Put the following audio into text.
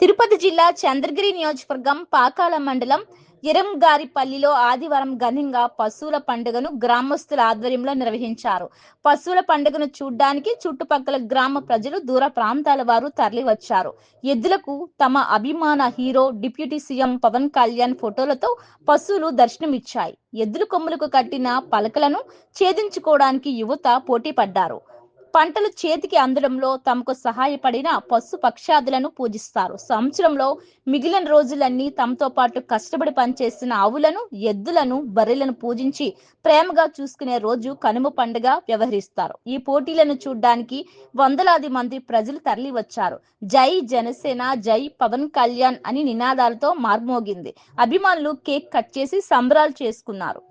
తిరుపతి జిల్లా చంద్రగిరి నియోజకవర్గం పాకాల మండలం ఎరంగారిపల్లిలో ఆదివారం ఘనంగా పశువుల పండుగను గ్రామస్తుల ఆధ్వర్యంలో నిర్వహించారు. పశువుల పండుగను చూడ్డానికి చుట్టుపక్కల గ్రామ ప్రజలు, దూర ప్రాంతాల వారు తరలివచ్చారు. ఎద్దులకు తమ అభిమాన hero deputy CM Pawan Kalyan ఫోటోలతో పశువులు దర్శనమిచ్చాయి. ఎద్దుల కొమ్ములకు కట్టిన పలకలను ఛేదించుకోవడానికి యువత పోటీ పడ్డారు. పంటలు చేతికి అందడంలో తమకు సహాయపడిన పశు పక్షాదులను పూజిస్తారు. సంవత్సరంలో మిగిలిన రోజులన్నీ తమతో పాటు కష్టపడి పనిచేసిన ఆవులను, ఎద్దులను, బర్రెలను పూజించి ప్రేమగా చూసుకునే రోజు కనుమ పండుగ వ్యవహరిస్తారు. ఈ పోటీలను చూడ్డానికి వందలాది మంది ప్రజలు తరలి వచ్చారు. జై జనసేన, జై పవన్ కళ్యాణ్ అని నినాదాలతో మార్మోగింది. అభిమానులు కేక్ కట్ చేసి సంబరాలు చేసుకున్నారు.